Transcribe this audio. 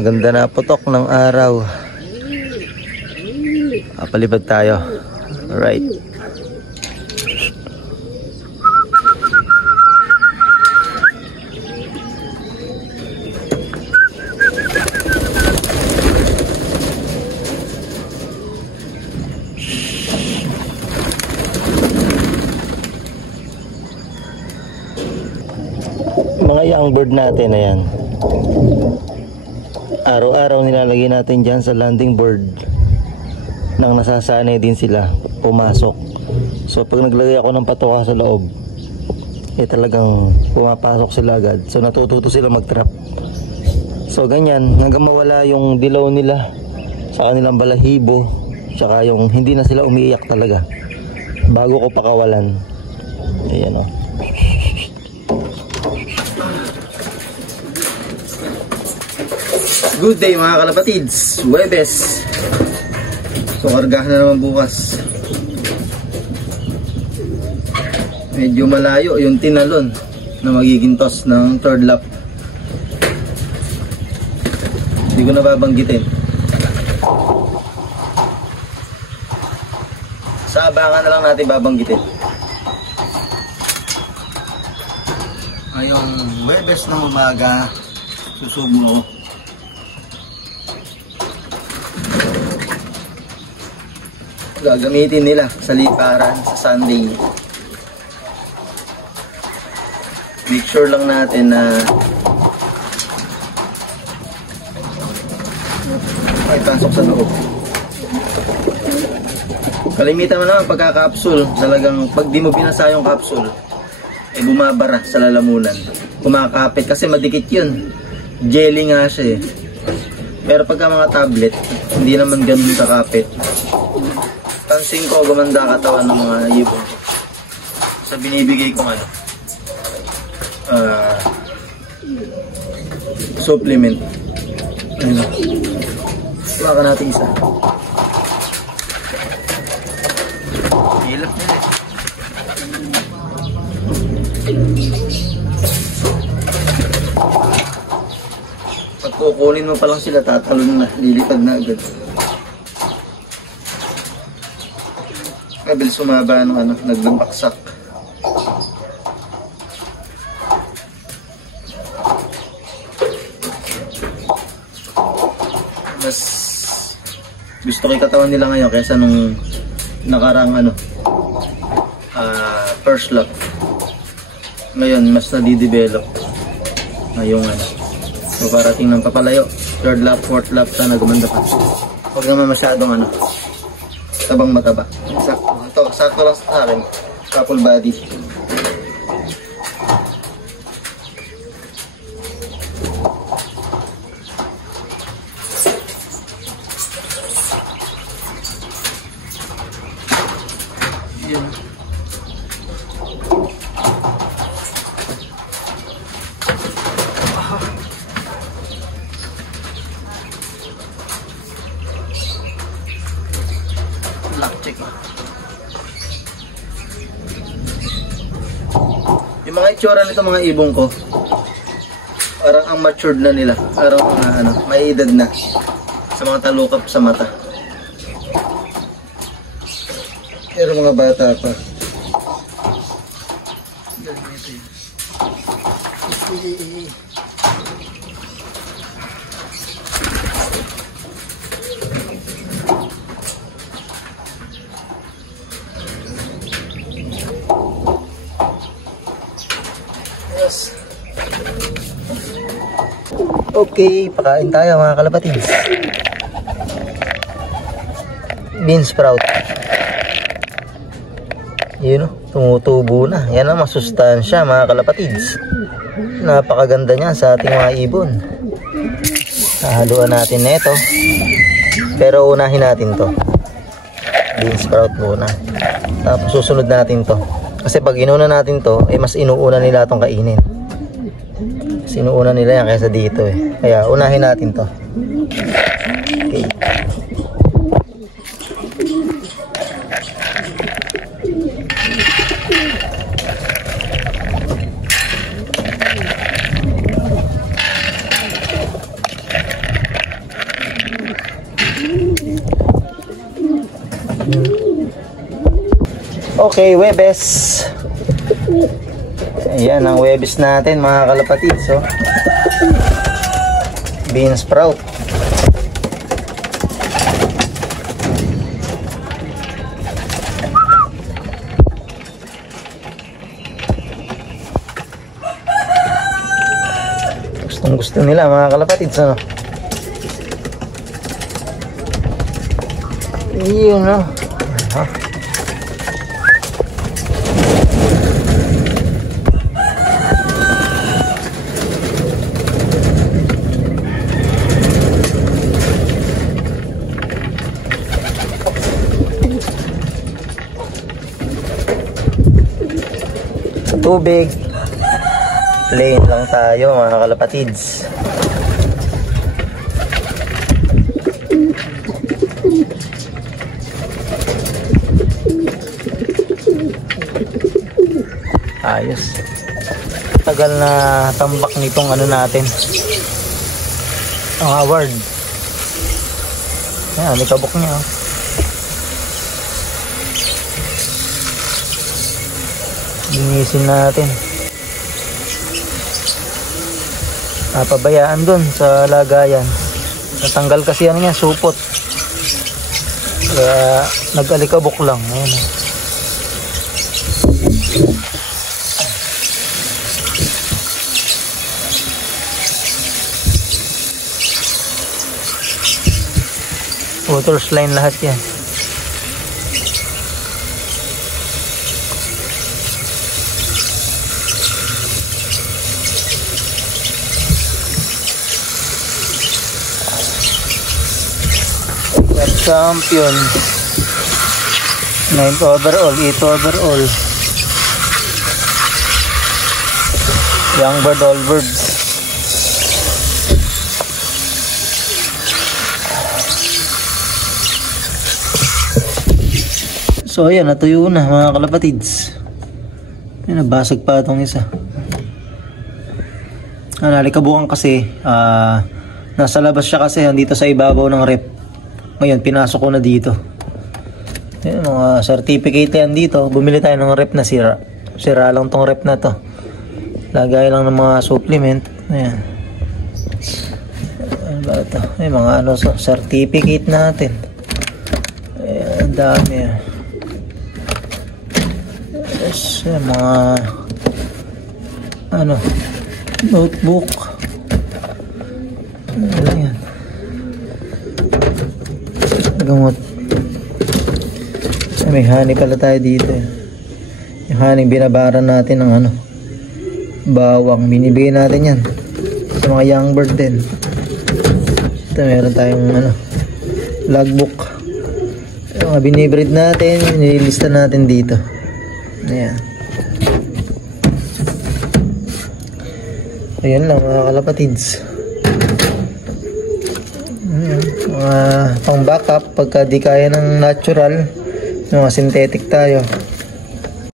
Maganda na putok ng araw. Palipad tayo. Alright. Mga young bird natin, ayan. Araw-araw nilalagay natin dyan sa landing board nang nasasanay din sila pumasok. So pag naglagay ako ng patoka sa loob, talagang pumapasok sila agad. So natututo sila mag-trap. So ganyan, hanggang mawala yung dilaw nila sa kanilang balahibo, tsaka yung hindi na sila umiiyak talaga bago ko pakawalan. Ayan o. Good day mga kalapatids, Huwebes. So kargahan na naman bukas. Medyo malayo yung tinalon na magiging toss ng third lap. Hindi ko na babanggitin. Sa abangan na lang natin babanggitin. Ngayong Huwebes ng umaga, susubo. Gagamitin nila sa liparan sa Sunday. Make sure lang natin na may pasok sa loob. Kalimitan mo naman pagka-capsule, talagang pag di mo binasa yung capsule, bumabara sa lalamunan. Kumakapit kasi madikit yun. Jelly nga siya eh. Pero pagka mga tablet, hindi naman ganun kakapit. Pansin ko gumanda katawan ng mga ibon sa binibigay kong supplement. Ayun. Tuwakan natin isa. Hilap nila eh. Pag kukunin mo pa lang sila, tatalon na, lilipad na agad. Mabilis sumaba ng naglambaksak. Mas gusto ko yung katawan nila ngayon kaysa nung nakarang first lap. Ngayon mas nadidevelop ngayong so parating ng papalayo, third lap, fourth lap, sana gumanda pa. Huwag naman masyadong tabang mataba. Sakto lang sa akin, couple body. Yan. Lock check na. Yung mga itsura nito mga ibong ko, parang ang matured na nila, parang may edad na sa mga talukap sa mata. Pero mga bata pa. Okay, pakain tayo mga kalapatids. Bean sprout. Yun o, tumutubo na. Yan ang masustansya mga kalapatids. Napakaganda niya sa ating mga ibon. Hahaluan natin na ito. Pero unahin natin to. Bean sprout muna. Tapos susunod natin to. Kasi pag inuna natin to, mas inuuna nila itong kainin. Sinuuna nila yan kaysa dito eh. Kaya unahin natin to. Okay. Okay, Webes. Ayan ang Webes natin mga kalapatids. So, bean sprout. Gusto nila mga kalapatids, ano? Yun, no? Aha. Tubig. Plain lang tayo mga kalapatids. Ayos. Tagal na tambak nitong ano natin, ang award. Ayan, may kabok niya, oh. Linisin natin. Pabayaan dun sa lagayan. Natanggal kasi ano niya, supot. Kaya nag-alikabok lang. Ayan. Water slime lahat yan. Champion 9th overall, 8th overall, young bird, all birds. So ayan, natuyo na mga kalapatids. Ayan, nabasag pa itong isa. Nalikabukan kasi, nasa labas siya kasi, dito sa ibabaw ng rep. Ngayon, pinasok ko na dito. Ayan, mga certificate yan dito. Bumili tayo ng rep na sira. Sira lang tong rep na to. Lagay lang ng mga supplement. Ayan. Ano ba ito? Ayan, mga ano, so, certificate natin. Ayan, ang dami. Yes, ayan, mga ano, notebook. Ayan. Gamot. May honey pala tayo dito. Yung honey binabaran natin ng ano, bawang. Binibigay natin yan sa mga young bird din. Ito meron tayong ano, logbook. Yung mga binibreed natin, nililista natin dito. Ayan. Ayan lang mga kalapatids. Pang backup pagka di kaya ng natural, mga synthetic tayo.